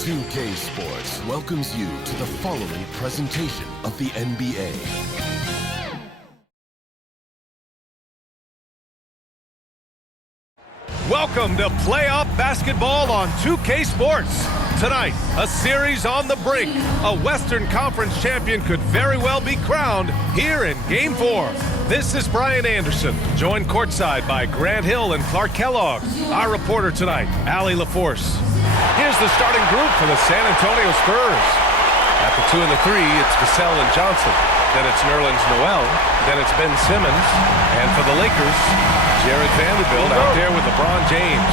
2K Sports welcomes you to the following presentation of the NBA. Welcome to playoff basketball on 2K Sports. Tonight, a series on the brink. A Western Conference champion could very well be crowned here in Game 4. This is Brian Anderson, joined courtside by Grant Hill and Clark Kellogg. Our reporter tonight, Allie LaForce. Here's the starting group for the San Antonio Spurs. At the 2 and the 3, it's Vassell and Johnson. Then it's Nerlens Noel. Then it's Ben Simmons. And for the Lakers, Jared Vanderbilt out there with LeBron James.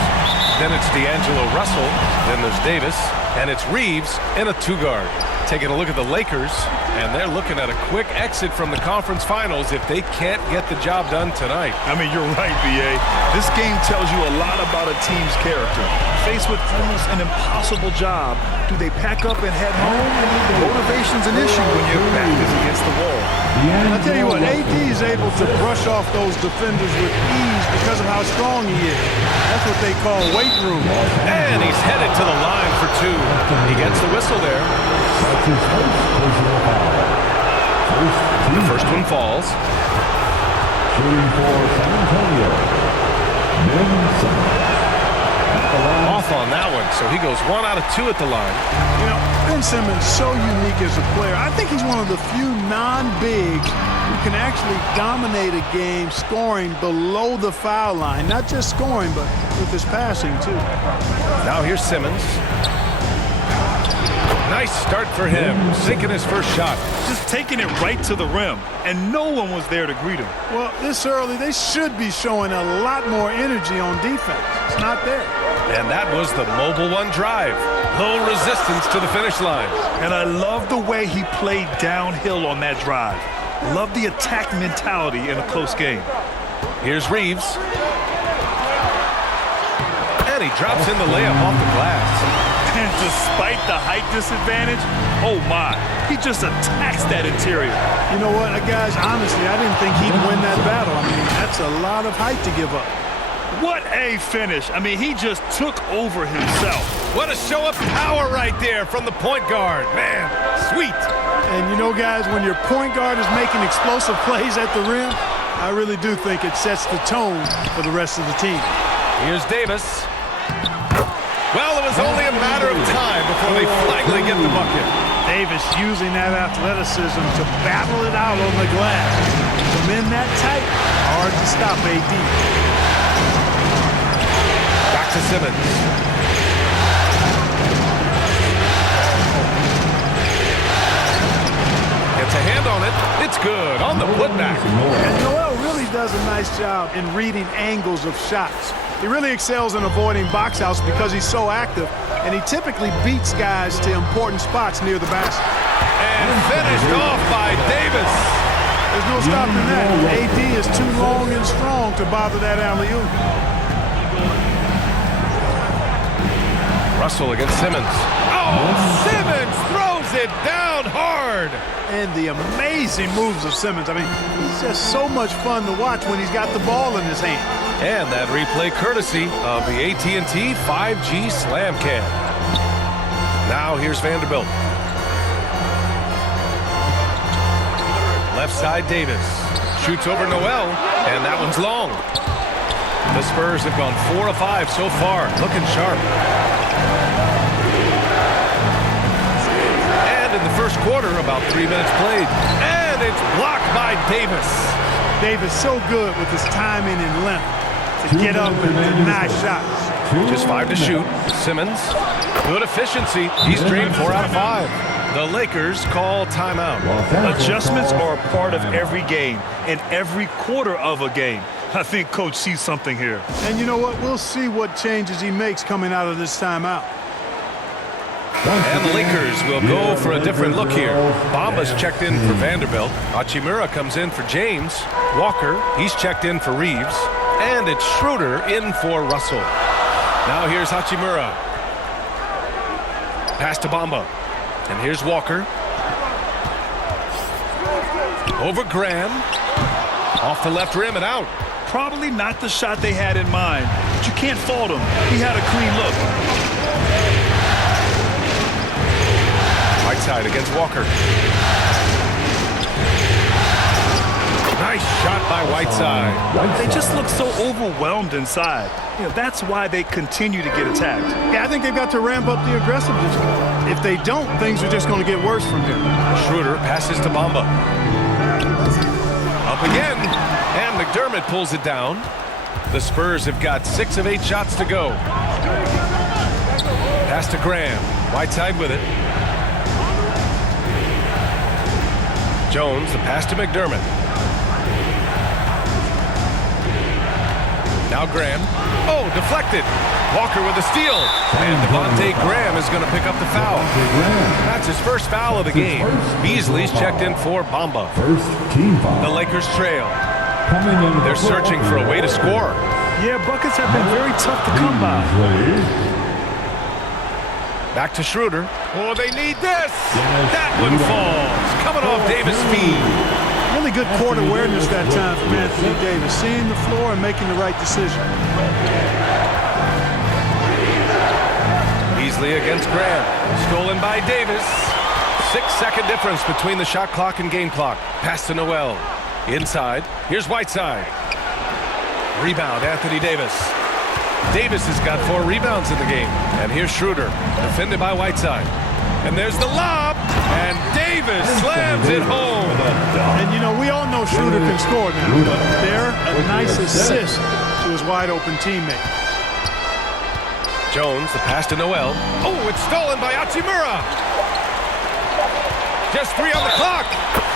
Then it's D'Angelo Russell. Then there's Davis. And it's Reeves in a 2-guard. Taking a look at the Lakers, and they're looking at a quick exit from the conference finals if they can't get the job done tonight. I mean, you're right, B.A. This game tells you a lot about a team's character. Faced with almost an impossible job, do they pack up and head home? Motivation's an issue when your back is against the wall. I'll tell you what, AD is able to brush off those defenders with ease because of how strong he is. That's what they call weight room. And he's headed to the line for 2. He gets the whistle there. The first one falls. Shooting for San Antonio, Ben Simmons. Off on that one, so he goes 1 out of 2 at the line. You know, Ben Simmons is so unique as a player. I think he's one of the few non-bigs who can actually dominate a game scoring below the foul line. Not just scoring, but with his passing, too. Now here's Simmons. Nice start for him, sinking his first shot. Just taking it right to the rim, and no one was there to greet him. Well, this early, they should be showing a lot more energy on defense. It's not there. And that was the Mobile One drive. Low resistance to the finish line. And I love the way he played downhill on that drive. Love the attack mentality in a close game. Here's Reeves. And he drops in the layup off the glass. And despite the height disadvantage, oh my, he just attacks that interior. You know what, guys, honestly, I didn't think he'd win that battle. I mean, that's a lot of height to give up. What a finish. I mean, he just took over himself. What a show of power right there from the point guard. Man, sweet. And you know, guys, when your point guard is making explosive plays at the rim, I really do think it sets the tone for the rest of the team. Here's Davis. Well, it was only a matter of time before they finally get the bucket. Davis using that athleticism to battle it out on the glass. The men that tight, hard to stop AD. Back to Simmons. Gets a hand on it. It's good on the putback. And Noel really does a nice job in reading angles of shots. He really excels in avoiding box outs because he's so active, and he typically beats guys to important spots near the basket. And finished off by Davis. There's no stopping that. AD is too long and strong to bother that alley-oop. Russell against Simmons. Oh, Simmons throws it down hard. And the amazing moves of Simmons. I mean, he's just so much fun to watch when he's got the ball in his hand. And that replay courtesy of the AT&T 5G Slam Cam. Now here's Vanderbilt. Left side Davis. Shoots over Noel, and that one's long. The Spurs have gone 4 of 5 so far, looking sharp. And in the first quarter, about 3 minutes played. And it's blocked by Davis. Davis so good with his timing and length to get up and deny shots. Just 5 to shoot. Simmons, good efficiency. He's drained 4 out of 5. The Lakers call timeout. Adjustments are a part of every game and every quarter of a game. I think Coach sees something here. And you know what? We'll see what changes he makes coming out of this timeout. And the Lakers will go for a different look here. Bamba's checked in for Vanderbilt. Hachimura comes in for James. Walker, he's checked in for Reeves. And it's Schroeder in for Russell. Now here's Hachimura. Pass to Bamba. And here's Walker. Over Graham. Off the left rim and out. Probably not the shot they had in mind, but you can't fault him. He had a clean look. Whiteside against Walker. Nice shot by Whiteside. They just look so overwhelmed inside. That's why they continue to get attacked. Yeah, I think they've got to ramp up the aggressiveness. If they don't, things are just going to get worse from here. Schroeder passes to Bamba. Up again, and McDermott pulls it down. The Spurs have got 6 of 8 shots to go. Pass to Graham. Whiteside with it. Jones, the pass to McDermott. Now Graham. Oh, deflected. Walker with a steal. And Devontae Graham is going to pick up the foul. That's his first foul of the game. Beasley's checked in for Bamba. First team foul. The Lakers trail. Coming in. They're searching for a way to score. Yeah, buckets have been very tough to come by. Back to Schroeder. Oh, they need this. That one falls. Coming off Davis' feed. Really good court awareness that time from Anthony Davis, seeing the floor and making the right decision. Beasley against Graham. Stolen by Davis. 6-second difference between the shot clock and game clock. Pass to Noel. Inside. Here's Whiteside. Rebound, Anthony Davis. Davis has got 4 rebounds in the game. And here's Schroeder, defended by Whiteside. And there's the lob, and Davis slams it home. And, we all know Schroeder can score now, but there, a nice assist to his wide-open teammate. Jones, the pass to Noel. Oh, it's stolen by Hachimura. Just 3 on the clock.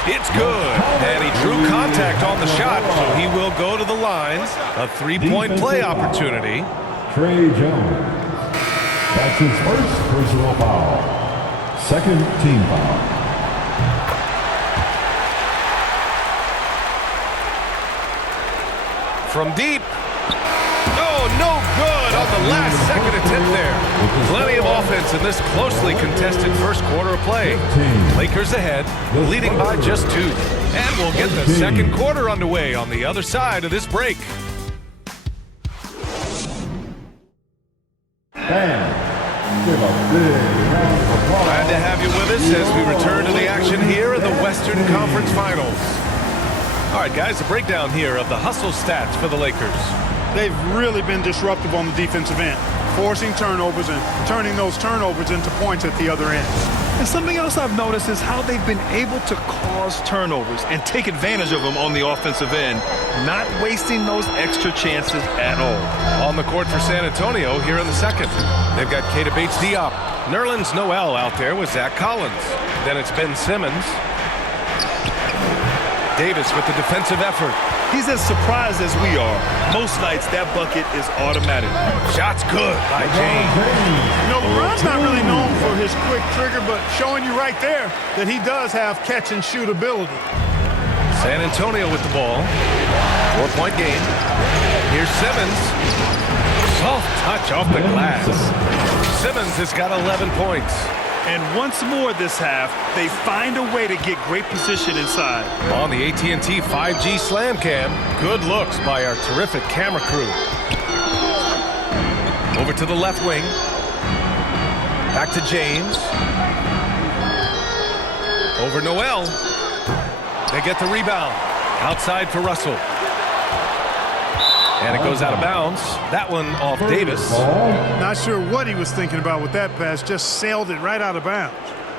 It's good. And he drew contact on the shot, so he will go to the line. A 3-point play opportunity. Trey Jones. That's his first personal foul. Second team foul. From deep. Oh, no good on the last second attempt there. Plenty of offense in this closely contested first quarter of play. Lakers ahead, leading by just 2. And we'll get the second quarter underway on the other side of this break. Glad to have you with us as we return to the action here in the Western Conference Finals. All right, guys, a breakdown here of the hustle stats for the Lakers. They've really been disruptive on the defensive end, forcing turnovers and turning those turnovers into points at the other end. And something else I've noticed is how they've been able to cause turnovers and take advantage of them on the offensive end, not wasting those extra chances at all. On the court for San Antonio here in the second. They've got Keita Bates-Diop. Nerlens Noel out there with Zach Collins. Then it's Ben Simmons. Davis with the defensive effort. He's as surprised as we are. Most nights, that bucket is automatic. Shot's good by James. LeBron's not really known for his quick trigger, but showing you right there that he does have catch-and-shoot ability. San Antonio with the ball. 4-point game. Here's Simmons. Soft touch off the glass. Simmons has got 11 points. And once more this half, they find a way to get great position inside. On the AT&T 5G Slam Cam, good looks by our terrific camera crew. Over to the left wing. Back to James. Over Noel. They get the rebound. Outside for Russell. And it goes out of bounds. That one off Davis. Not sure what he was thinking about with that pass. Just sailed it right out of bounds.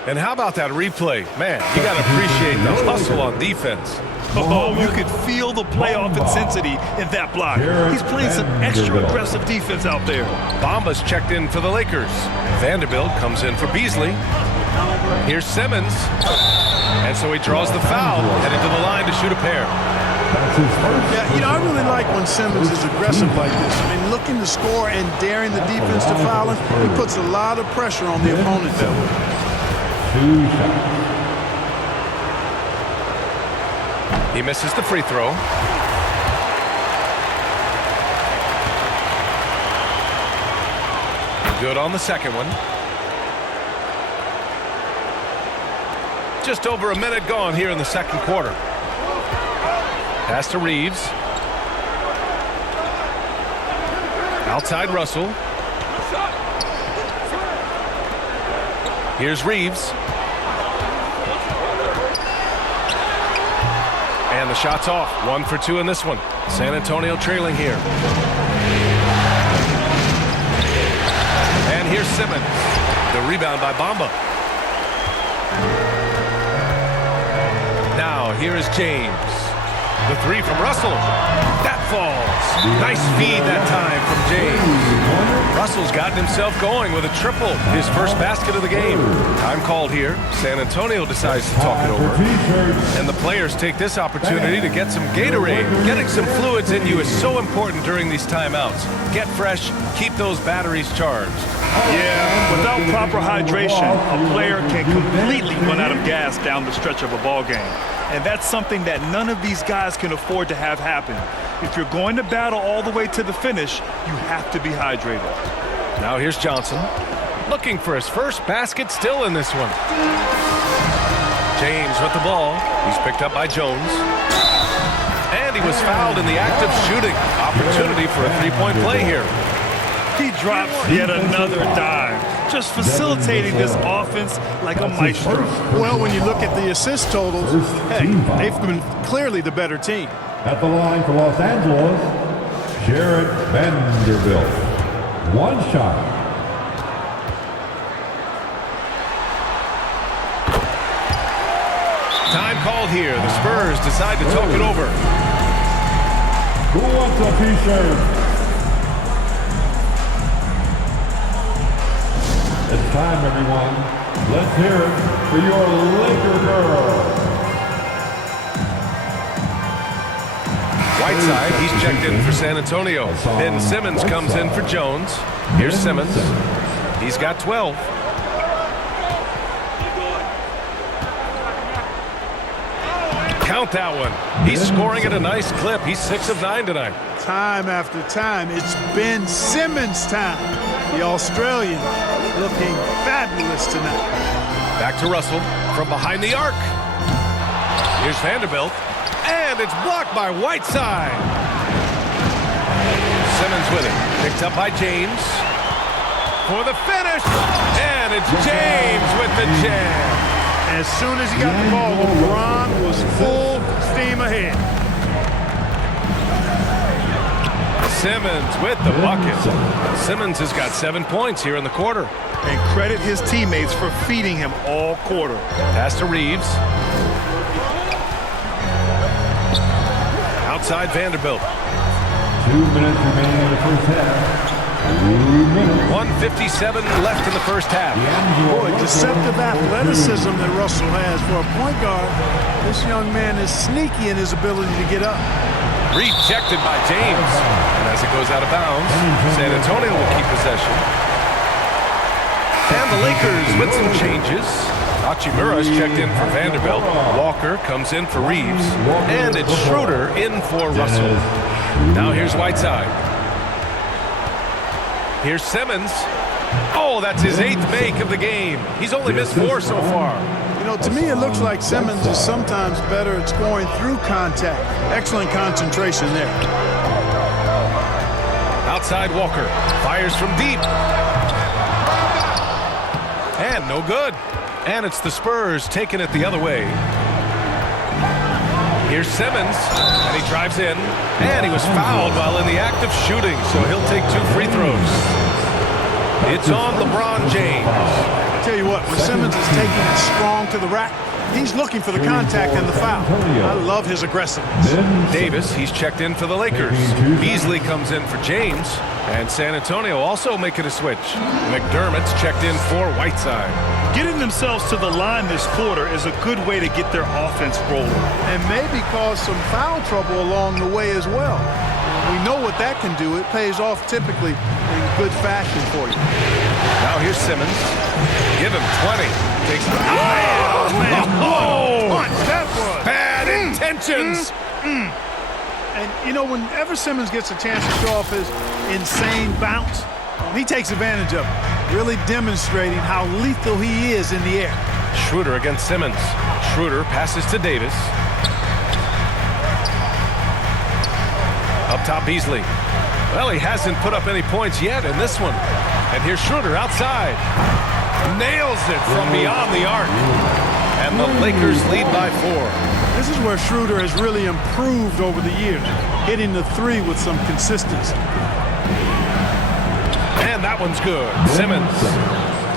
And how about that replay? Man, you got to appreciate the hustle on defense. Oh, you could feel the playoff intensity in that block. He's playing some extra aggressive defense out there. Bamba's checked in for the Lakers. Vanderbilt comes in for Beasley. Here's Simmons. And so he draws the foul, headed to the line to shoot a pair. Yeah, I really like when Simmons is aggressive like this. I mean, looking to score and daring the defense to foul him, he puts a lot of pressure on the opponent that way. He misses the free throw. Good on the second one. Just over a minute gone here in the second quarter. Pass to Reeves. Outside Russell. Here's Reeves. And the shot's off. 1 for 2 in this one. San Antonio trailing here. And here's Simmons. The rebound by Bamba. Now here is James. The 3 from Russell. That falls. Nice feed that time from James. Russell's gotten himself going with a triple. His first basket of the game. Time called here. San Antonio decides to talk it over. And the players take this opportunity to get some Gatorade. Getting some fluids in you is so important during these timeouts. Get fresh. Keep those batteries charged. Yeah, without proper hydration, a player can completely run out of gas down the stretch of a ball game. And that's something that none of these guys can afford to have happen. If you're going to battle all the way to the finish, you have to be hydrated. Now here's Johnson. Looking for his first basket still in this one. James with the ball. He's picked up by Jones. And he was fouled in the act of shooting. Opportunity for a three-point play here. He drops yet another dime, just facilitating this offense like a maestro. Well, when you look at the assist totals, hey, they've been clearly the better team. At the line for Los Angeles, Jarred Vanderbilt. 1 shot. Time called here. The Spurs decide to talk it over. Who wants a t-shirt? It's time, everyone. Let's hear it for your Laker girl. Whiteside, he's checked in for San Antonio. Ben Simmons comes in for Jones. Here's Simmons. He's got 12. Count that one. He's scoring at a nice clip. He's 6 of 9 tonight. Time after time, it's Ben Simmons' time. The Australian looking fabulous tonight. Back to Russell from behind the arc. Here's Vanderbilt. And it's blocked by Whiteside. Simmons with it. Picked up by James. For the finish. And it's James with the jam. As soon as he got the ball, LeBron was full steam ahead. Simmons with the bucket. Simmons has got 7 points here in the quarter. And credit his teammates for feeding him all quarter. Pass to Reeves. Outside Vanderbilt. 2 minutes remaining in the first half. 1:57 left in the first half. Boy, deceptive athleticism that Russell has for a point guard. This young man is sneaky in his ability to get up. Rejected by James. And as it goes out of bounds, San Antonio will keep possession. And the Lakers with some changes. Hachimura's checked in for Vanderbilt. Walker comes in for Reeves. And it's Schroeder in for Russell. Now here's Whiteside. Here's Simmons. Oh, that's his 8th make of the game. He's only missed 4 so far. You know, to me, it looks like Simmons is sometimes better at scoring through contact. Excellent concentration there. Outside Walker. Fires from deep. And no good. And it's the Spurs taking it the other way. Here's Simmons, and he drives in, and he was fouled while in the act of shooting, so he'll take 2 free throws. It's on LeBron James. I tell you what, when Simmons is taking it strong to the rack, he's looking for the contact and the foul. I love his aggressiveness. Davis, he's checked in for the Lakers. Beasley comes in for James, and San Antonio also making a switch. McDermott's checked in for Whiteside. Getting themselves to the line this quarter is a good way to get their offense rolling. And maybe cause some foul trouble along the way as well. We know what that can do. It pays off typically in good fashion for you. Now here's Simmons. Give him 20. Takes the Punch, that was. bad intentions. And, you know, whenever Simmons gets a chance to show off his insane bounce, he takes advantage of it, really demonstrating how lethal he is in the air. Schroeder against Simmons. Schroeder passes to Davis. Up top, Beasley. Well, he hasn't put up any points yet in this one. And here's Schroeder outside. Nails it from beyond the arc. And the Lakers lead by 4. This is where Schroeder has really improved over the years, hitting the three with some consistency. And that one's good.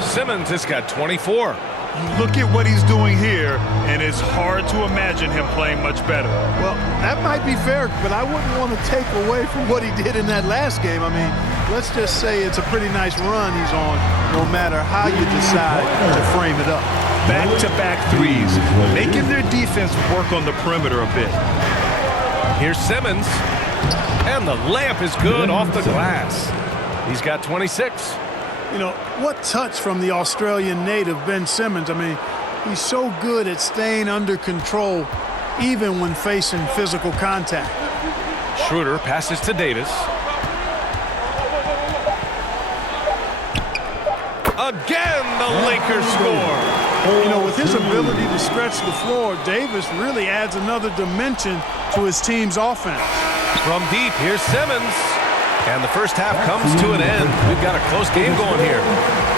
Simmons has got 24. You look at what he's doing here, and it's hard to imagine him playing much better. Well, that might be fair, but I wouldn't want to take away from what he did in that last game. I mean, let's just say it's a pretty nice run he's on, no matter how you decide to frame it up. Back-to-back threes, making their defense work on the perimeter a bit. Here's Simmons. And the layup is good off the glass. He's got 26. You know, what touch from the Australian native, Ben Simmons. I mean, he's so good at staying under control, even when facing physical contact. Schroeder passes to Davis. Again, the Lakers score. You know, with his ability to stretch the floor, Davis really adds another dimension to his team's offense. From deep, here's Simmons. And the first half comes to an end. We've got a close game going here.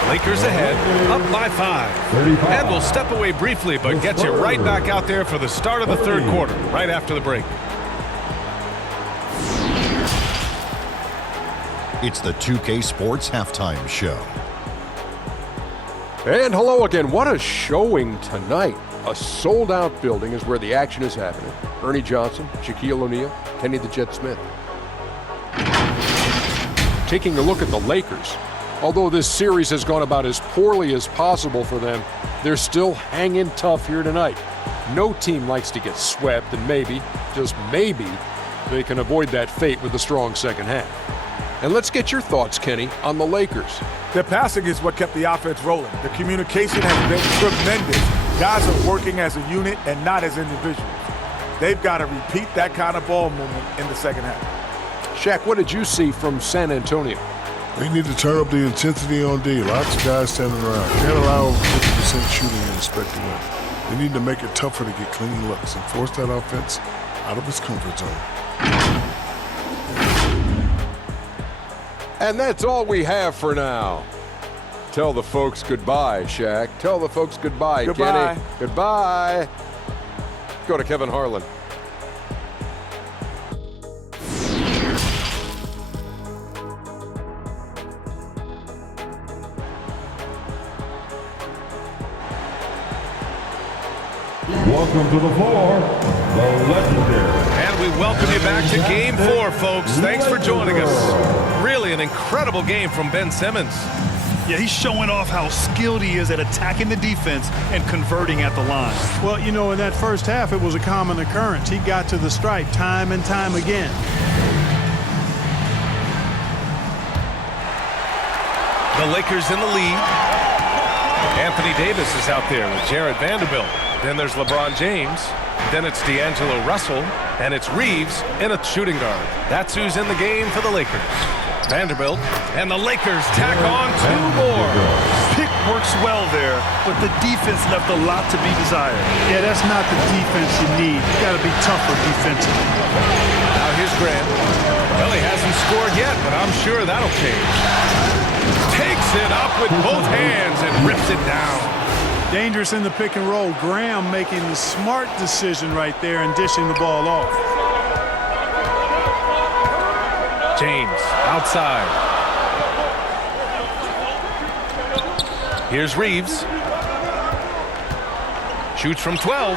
Lakers ahead, up by 5. And we'll step away briefly, but get you right back out there for the start of the third quarter, right after the break. It's the 2K Sports Halftime Show. And hello again. What a showing tonight. A sold-out building is where the action is happening. Ernie Johnson, Shaquille O'Neal, Kenny the Jet Smith. Taking a look at the Lakers, although this series has gone about as poorly as possible for them, they're still hanging tough here tonight. No team likes to get swept, and maybe, just maybe, they can avoid that fate with a strong second half. And let's get your thoughts, Kenny, on the Lakers. Their passing is what kept the offense rolling. The communication has been tremendous. Guys are working as a unit and not as individuals. They've got to repeat that kind of ball movement in the second half. Shaq, what did you see from San Antonio? They need to turn up the intensity on D. Lots of guys standing around. Can't allow 50% shooting and expect to win. They need to make it tougher to get clean looks and force that offense out of its comfort zone. And that's all we have for now. Tell the folks goodbye, Shaq. Tell the folks goodbye, Goodbye. Kenny. Goodbye. Go to Kevin Harlan. Welcome to the floor, the legendary. And we welcome you back to Game 4, folks. Thanks for joining us. Really an incredible game from Ben Simmons. Yeah, he's showing off how skilled he is at attacking the defense and converting at the line. Well, you know, in that first half, it was a common occurrence. He got to the stripe time and time again. The Lakers in the lead. Anthony Davis is out there with Jared Vanderbilt. Then there's LeBron James. Then it's D'Angelo Russell. And it's Reeves in a shooting guard. That's who's in the game for the Lakers. Vanderbilt, and the Lakers tack on 2 more. Pick works well there, but the defense left a lot to be desired. Yeah, that's not the defense you need. You got to be tougher defensively. Now here's Grant. Well, he hasn't scored yet, but I'm sure that'll change. Takes it up with both hands and rips it down. Dangerous in the pick and roll. Graham making the smart decision right there and dishing the ball off. James outside. Here's Reeves. Shoots from 12.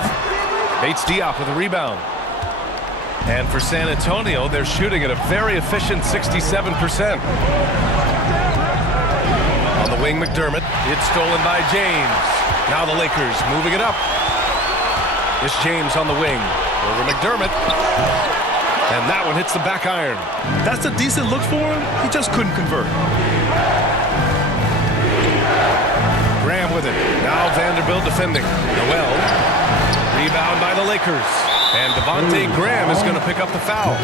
Bates Diop with a rebound. And for San Antonio, they're shooting at a very efficient 67%. On the wing, McDermott. It's stolen by James. Now the Lakers moving it up. It's James on the wing. Over McDermott. And that one hits the back iron. That's a decent look for him. He just couldn't convert. Graham with it. Now Vanderbilt defending. Noel. Rebound by the Lakers. And Devontae Graham is going to pick up the foul.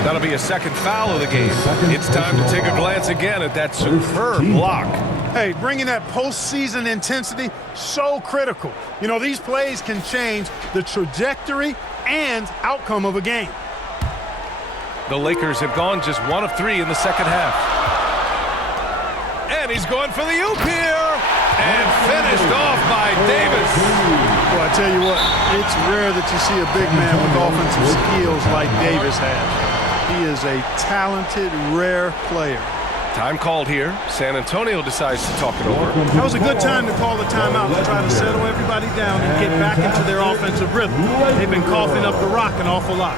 That'll be a second foul of the game. It's time to take a glance again at that superb block. Hey, bringing that postseason intensity, so critical. You know, these plays can change the trajectory and outcome of a game. The Lakers have gone just 1 of 3 in the second half. And he's going for the oop here. And finished off by Davis. tell you what, it's rare that you see a big man with offensive skills like Davis has. He is a talented, rare player. Time called here. San Antonio decides to talk it over. That was a good time to call the timeout to try to settle everybody down and get back into their offensive rhythm. They've been coughing up the rock an awful lot.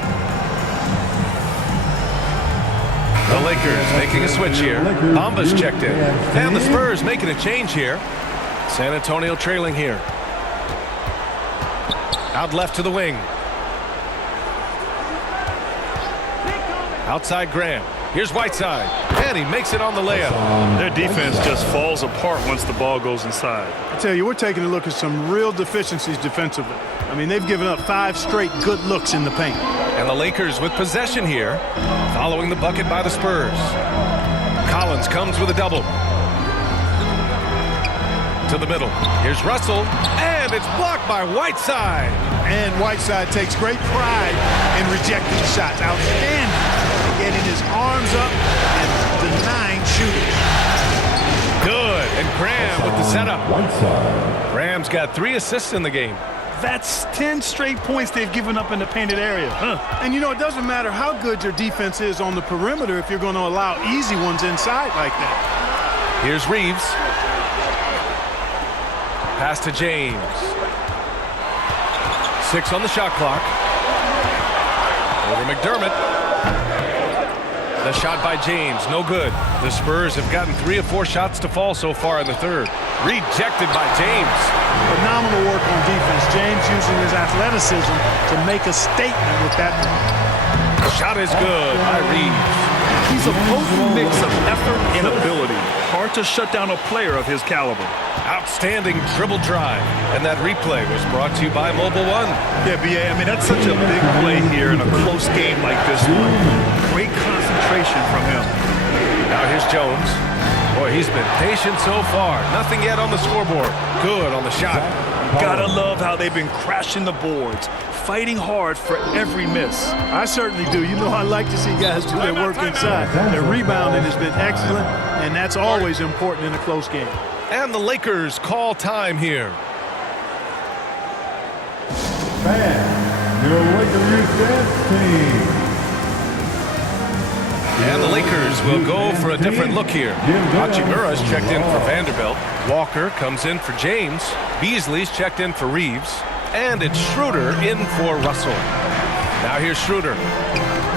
The Lakers making a switch here. Bamba's checked in. And the Spurs making a change here. San Antonio trailing here. Out left to the wing. Outside Graham. Here's Whiteside. And he makes it on the layup. Their defense just falls apart once the ball goes inside. I tell you, we're taking a look at some real deficiencies defensively. I mean, they've given up 5 straight good looks in the paint. And the Lakers with possession here, following the bucket by the Spurs. Collins comes with a double. To the middle. Here's Russell, and it's blocked by Whiteside. And Whiteside takes great pride in rejecting shots. Outstanding. Getting his arms up and denying shooters. Good, and Graham with the setup. Graham's got 3 assists in the game. That's 10 straight points they've given up in the painted area. And you know, it doesn't matter how good your defense is on the perimeter if you're going to allow easy ones inside like that. Here's Reeves. Pass to James. 6 on the shot clock. Over McDermott. The shot by James, no good. The Spurs have gotten 3 of 4 shots to fall so far in the third. Rejected by James. Phenomenal work on defense. James using his athleticism to make a statement with that one. Shot is good by Reeves. He's a potent mix of effort and ability. Hard to shut down a player of his caliber. Outstanding dribble drive. And that replay was brought to you by Mobile One. Yeah, B.A., I mean, that's such a big play here in a close game like this one. Great concentration from him. Now here's Jones. Boy, he's been patient so far. Nothing yet on the scoreboard. Good on the shot. Gotta love how they've been crashing the boards, fighting hard for every miss. I certainly do. You know, I like to see guys do their work inside. Their rebounding has been excellent, and that's always important in a close game. And the Lakers call time here. Your Lakers dance team. And the Lakers will go for a different look here. Hachimura's checked in for Vanderbilt. Walker comes in for James. Beasley's checked in for Reeves. And it's Schroeder in for Russell. Now here's Schroeder.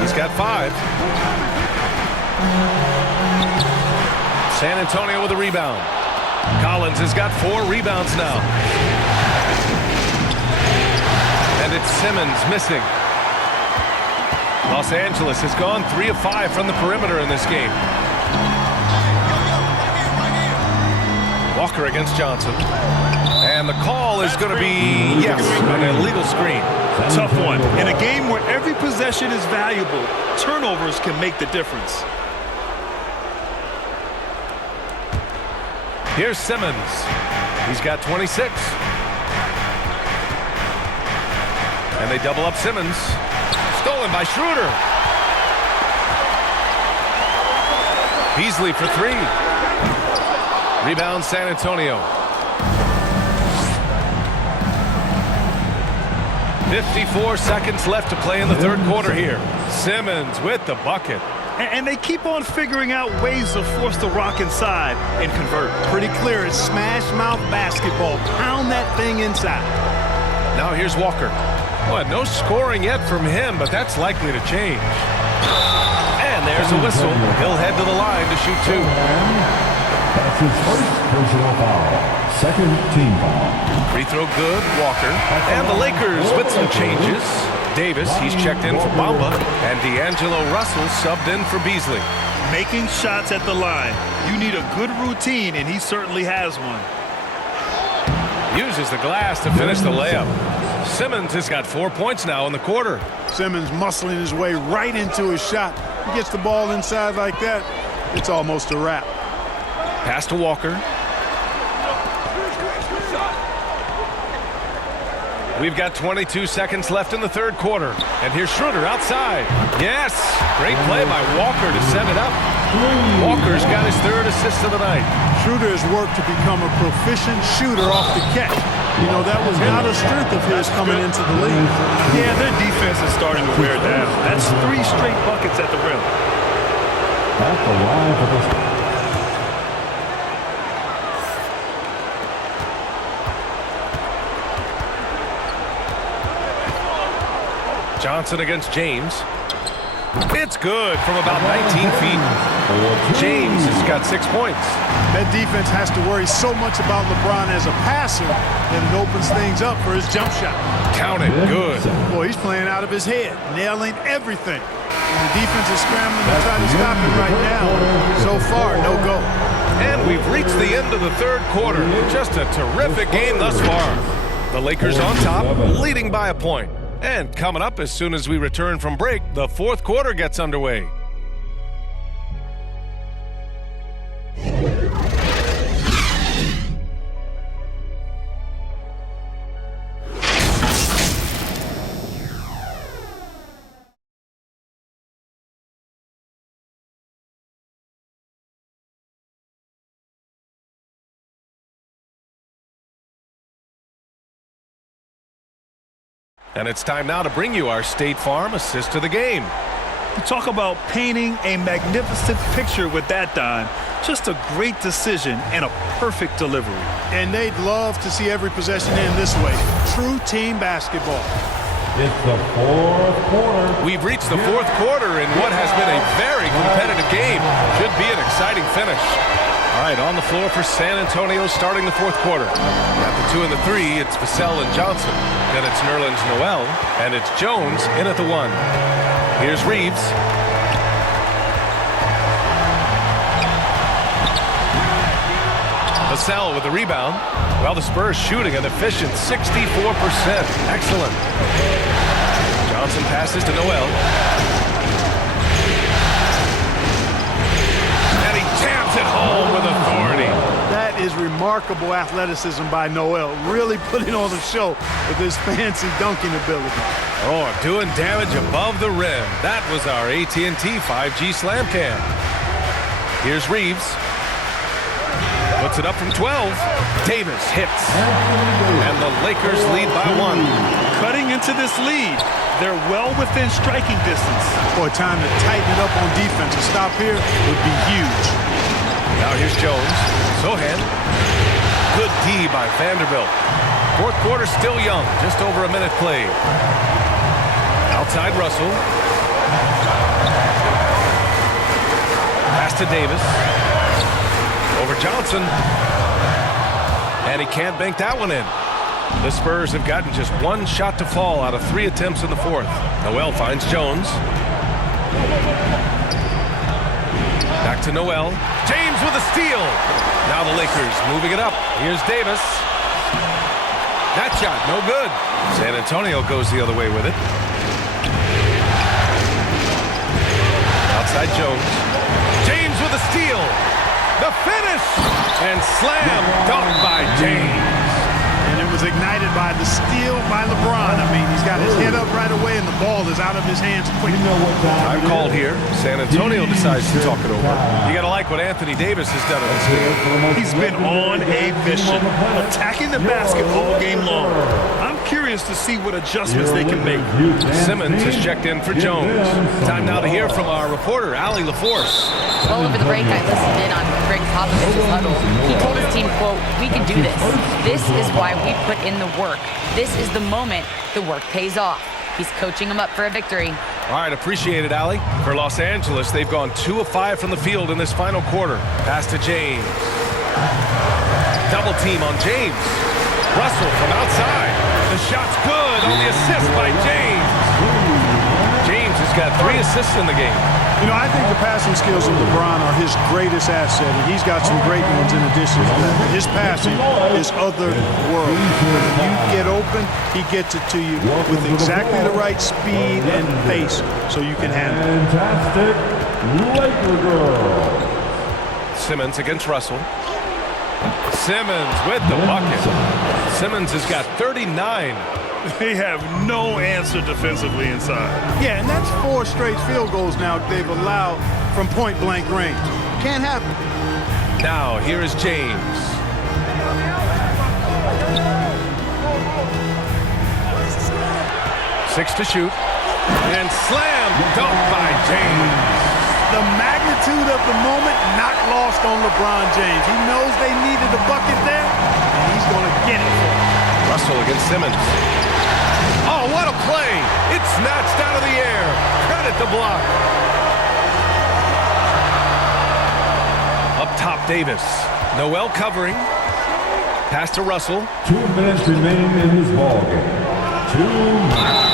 He's got 5. San Antonio with a rebound. Collins has got 4 rebounds now. And it's Simmons missing. Los Angeles has gone 3 of 5 from the perimeter in this game. Walker against Johnson. And the call is going to be, yes, an illegal screen. Tough one. In a game where every possession is valuable, turnovers can make the difference. Here's Simmons. He's got 26. And they double up Simmons. Stolen by Schroeder. Beasley for 3. Rebound San Antonio. 54 seconds left to play in the third quarter here. Simmons with the bucket. And they keep on figuring out ways to force the rock inside and convert. Pretty clear. It's smash mouth basketball. Pound that thing inside. Now here's Walker. Well, no scoring yet from him, but that's likely to change. And there's a whistle. He'll head to the line to shoot 2. That's his first personal foul. Second team foul. Free throw good, Walker. And the Lakers with some changes. Davis, he's checked in for Bamba. And D'Angelo Russell subbed in for Beasley. Making shots at the line. You need a good routine, and he certainly has one. Uses the glass to finish the layup. Simmons has got 4 points now in the quarter. Simmons muscling his way right into his shot. He gets the ball inside like that, it's almost a wrap. Pass to Walker. We've got 22 seconds left in the third quarter. And here's Schroeder outside. Yes! Great play by Walker to set it up. Walker's got his 3rd assist of the night. Schroeder has worked to become a proficient shooter off the catch. You know, that was not a strength of his coming into the league. Yeah, their defense is starting to wear down. That's 3 straight buckets at the rim. At the line for this. Johnson against James. It's good from about 19 feet. James has got 6 points. That defense has to worry so much about LeBron as a passer that it opens things up for his jump shot. Count it. Good. Boy, he's playing out of his head, nailing everything. And the defense is scrambling to try to stop him right now. So far, no go. And we've reached the end of the third quarter. Just a terrific game thus far. The Lakers on top, leading by a point. And coming up as soon as we return from break, the fourth quarter gets underway. And it's time now to bring you our State Farm assist of the game. You talk about painting a magnificent picture with that dime. Just a great decision and a perfect delivery. And they'd love to see every possession end this way. True team basketball. It's the fourth quarter. We've reached the fourth quarter in what has been a very competitive game. Should be an exciting finish. All right, on the floor for San Antonio starting the fourth quarter. At the 2 and the 3, it's Vassell and Johnson. Then it's Nerlens Noel, and it's Jones in at the 1. Here's Reeves. Vassell with the rebound. Well, the Spurs shooting an efficient 64%. Excellent. Johnson passes to Noel. And he jams it home with authority. That is remarkable athleticism by Noel. Really putting on a show with his fancy dunking ability. Oh, doing damage above the rim. That was our AT&T 5G Slam Cam. Here's Reeves. Puts it up from 12. Davis hits. And the Lakers lead by 1. Cutting into this lead. They're well within striking distance. Boy, time to tighten it up on defense. A stop here would be huge. Now here's Jones. Sohan. Good D by Vanderbilt. Fourth quarter still young. Just over a minute played. Outside Russell. Pass to Davis. Over Johnson. And he can't bank that one in. The Spurs have gotten just 1 shot to fall out of 3 attempts in the fourth. Noel finds Jones. Back to Noel. James with a steal. Now the Lakers moving it up. Here's Davis. That shot, no good. San Antonio goes the other way with it. Outside Jones. James with a steal. The finish. And slam dunked by James. And it was ignited by the steal by LeBron. I mean, he's got his head up right away, and the ball is out of his hands quickly. Time called here. San Antonio decides to talk it over. You got to like what Anthony Davis has done in this game. He's been on a mission, attacking the basket all game long. I'm curious to see what adjustments they can make. Simmons has checked in for Jones. Time now to hear from our reporter, Allie LaForce. Well, over the break, I listened in on Greg Popovich's huddle. He told his team, quote, "We can do this. This is why we put in the work. This is the moment the work pays off." He's coaching them up for a victory. All right, appreciate it, Allie. For Los Angeles, they've gone 2 of 5 from the field in this final quarter. Pass to James. Double team on James. Russell from outside. The shot's good on the assist by James. James has got 3 assists in the game. You know, I think the passing skills of LeBron are his greatest asset, and he's got some great ones in addition to that. But his passing is otherworldly. When you get open, he gets it to you with exactly the right speed and pace so you can handle it. Fantastic Laker girl. Simmons against Russell. Simmons with the bucket. Simmons has got 39. They have no answer defensively inside. Yeah, and that's 4 straight field goals now they've allowed from point-blank range. Can't happen. Now, here is James. 6 to shoot. And slam dunk by James. The magnitude of the moment not lost on LeBron James. He knows they needed a bucket there, and he's going to get it. Russell against Simmons. Oh, what a play! It's snatched out of the air. Credit the block. Up top, Davis. Noel covering. Pass to Russell. 2 minutes remain in this ballgame. 2 minutes.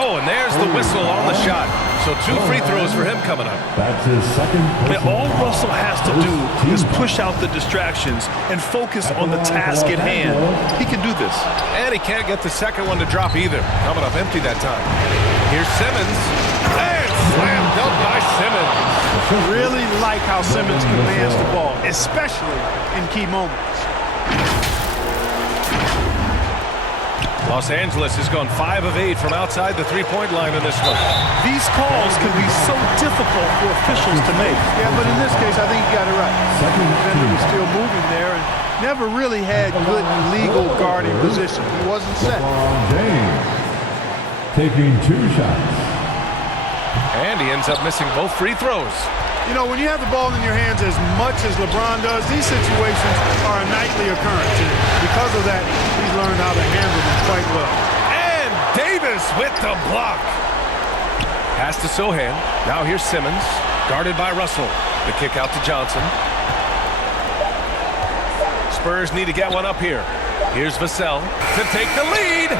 Oh, and there's the whistle on the shot. So 2 free throws for him coming up. That's his second. All Russell has to do is push out the distractions and focus on the task at hand. He can do this. And he can't get the second one to drop either. Coming up empty that time. Here's Simmons. And slam dunk by Simmons. Really like how Simmons commands the ball, especially in key moments. Los Angeles has gone 5 of 8 from outside the three-point line in this one. These calls can be so difficult for officials to make. Yeah, but in this case, I think he got it right. The defender was still moving there and never really had good legal guarding position. He wasn't set. LeBron James taking 2 shots. And he ends up missing both free throws. You know, when you have the ball in your hands as much as LeBron does, these situations are a nightly occurrence. And because of that, he's learned how to handle them quite well. And Davis with the block. Pass to Sohan. Now here's Simmons, guarded by Russell. The kick out to Johnson. Spurs need to get one up here. Here's Vassell to take the lead.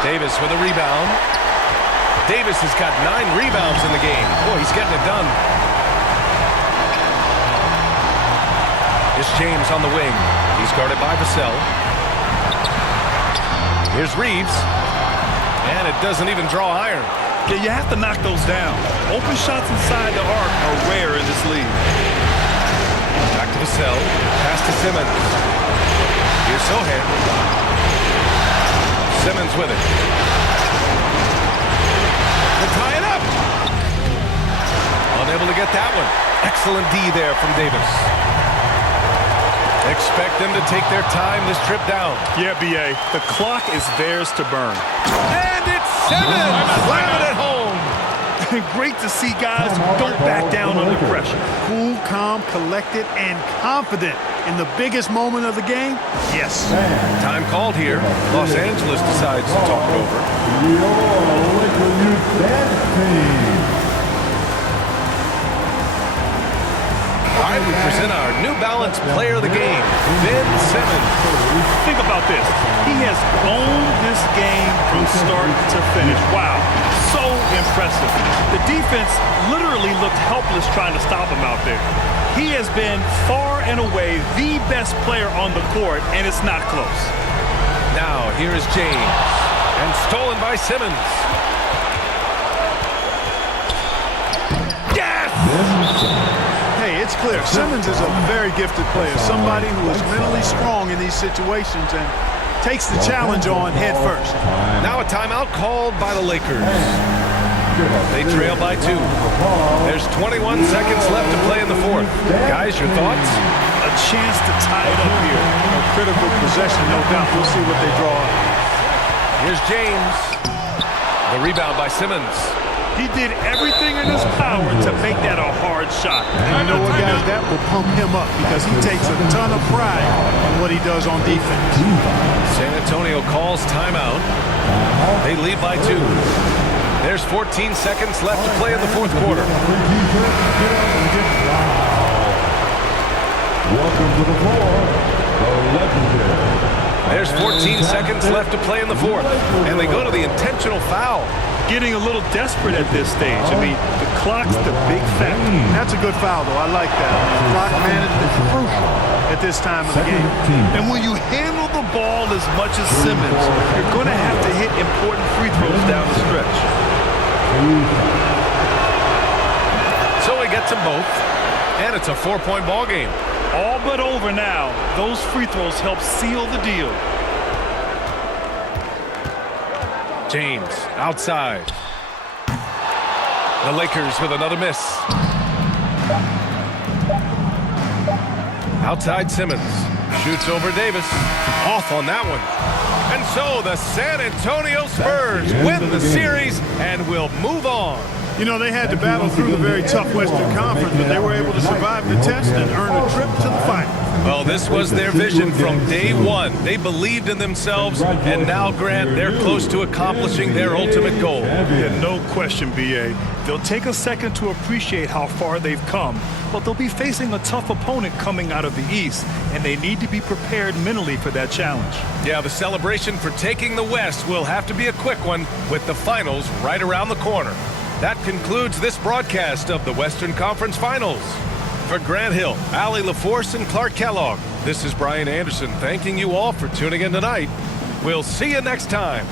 Davis with a rebound. Davis has got 9 rebounds in the game. Boy, he's getting it done. Here's James on the wing. He's guarded by Vassell. Here's Reeves. And it doesn't even draw iron. Yeah, you have to knock those down. Open shots inside the arc are rare in this league. Back to Vassell. Pass to Simmons. Here's Sohan. Simmons with it. To tie it up. Unable to get that one. Excellent D there from Davis. Expect them to take their time this trip down. Yeah, B.A. The clock is theirs to burn. And it's Simmons slamming it home. Great to see guys who don't back down under pressure. Cool, calm, collected, and confident in the biggest moment of the game? Yes. Time called here. Los Angeles decides to talk it over. Your Laker Youth Dance Team. All right, we present our New Balance Player of the Game, Ben Simmons. Think about this. He has owned this game from start to finish. Wow, so impressive. The defense literally looked helpless trying to stop him out there. He has been far and away the best player on the court, and it's not close. Now, here is James, and stolen by Simmons. Yes! Hey, it's clear. Simmons is a very gifted player, somebody who is mentally strong in these situations and takes the challenge on head first. Now a timeout called by the Lakers. They trail by 2. There's 21 seconds left to play in the fourth. Guys, your thoughts? A chance to tie it up here. A critical possession, no doubt. We'll see what they draw up. Here's James. The rebound by Simmons. He did everything in his power to make that a hard shot. And you know what, guys? That will pump him up because he takes a ton of pride in what he does on defense. San Antonio calls timeout. They lead by 2. There's 14 seconds left to play in the fourth quarter. Welcome to the floor, the legendary. There's 14 seconds left to play in the fourth, and they go to the intentional foul. Getting a little desperate at this stage. I mean, the clock's the big factor. That's a good foul, though. I like that. Clock management is crucial at this time of the game. And when you handle the ball as much as Simmons, you're going to have to hit important free throws down the stretch. So he gets them both, and it's a 4-point ball game. All but over now. Those free throws help seal the deal. James outside. The Lakers with another miss. Outside Simmons. Shoots over Davis. Off on that one. And so the San Antonio Spurs win the series and will move on. You know, they had to battle through the very tough Western Conference, but they were able to survive the test and earn a trip to the final. Well, this was their vision from day one. They believed in themselves, and now, Grant, they're close to accomplishing their ultimate goal. Yeah, no question, B.A. They'll take a second to appreciate how far they've come, but they'll be facing a tough opponent coming out of the East, and they need to be prepared mentally for that challenge. Yeah, the celebration for taking the West will have to be a quick one with the finals right around the corner. That concludes this broadcast of the Western Conference Finals. For Grant Hill, Allie LaForce, and Clark Kellogg, this is Brian Anderson thanking you all for tuning in tonight. We'll see you next time.